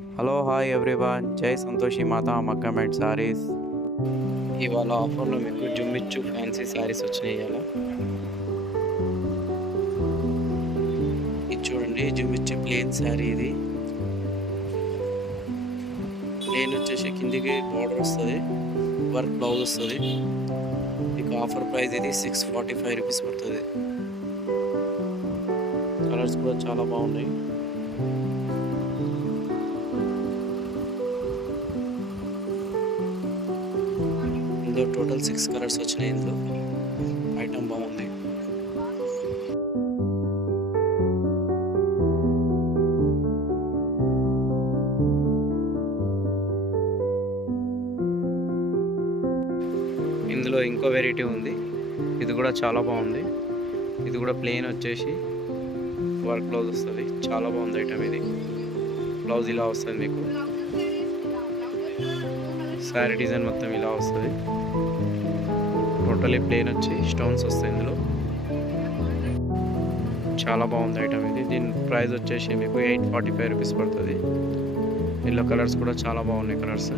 Hello hi everyone, జై సంతోషి మాత మగ్గం and saris. ఇవాళ ఆఫర్లో మీకు జుమ్మిచ్చు ఫ్యాన్సీ సారీస్ వచ్చినాయి. ఇవాళ ఇది చూడండి, జుమ్మిచ్చు ప్లేన్ శారీ. ఇది ప్లేన్ వచ్చేసి కిందికి బార్డర్ వస్తుంది, వర్క్ బ్లౌజ్ వస్తుంది. మీకు ఆఫర్ ప్రైస్ ఇది 645 రూపీస్ పడుతుంది. కలర్స్ కూడా చాలా బాగున్నాయి. ఇందులో టోటల్ 6 కలర్స్ వచ్చినాయి. ఇందులో ఐటమ్ బాగుంది. ఇందులో ఇంకో వెరైటీ ఉంది, ఇది కూడా చాలా బాగుంది. ఇది కూడా ప్లెయిన్ వచ్చేసి వర్క్ బ్లౌజ్ వస్తుంది. చాలా బాగుంది ఐటమ్. ఇది బ్లౌజ్ ఇలా వస్తుంది, మీకు శారీ డిజైన్ మొత్తం ఇలా వస్తుంది. టోటలీ ప్లెయిన్ వచ్చి స్టోన్స్ వస్తాయి. ఇందులో చాలా బాగుంది ఐటమ్. ఇది దీని ప్రైస్ వచ్చేసి మీకు 845 రూపీస్ పడుతుంది. ఇందులో కలర్స్ కూడా చాలా బాగున్నాయి. కలర్స్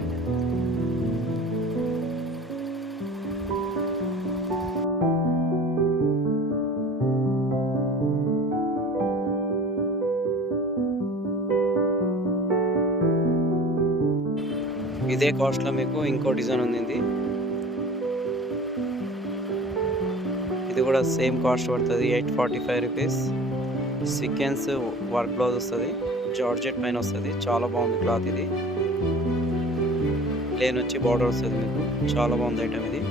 ఇదే కాస్ట్లో మీకు ఇంకో డిజైన్ ఉంది. ఇది కూడా సేమ్ కాస్ట్ పడుతుంది, 845 రూపీస్. సీక్వెన్స్ వర్క్ బ్లౌజ్ వస్తుంది, జార్జెట్ పైన వస్తుంది. చాలా బాగుంది క్లాత్. ఇది ప్లేన్ వచ్చి బార్డర్ వస్తుంది. మీకు చాలా బాగుంది ఐటమ్ ఇది.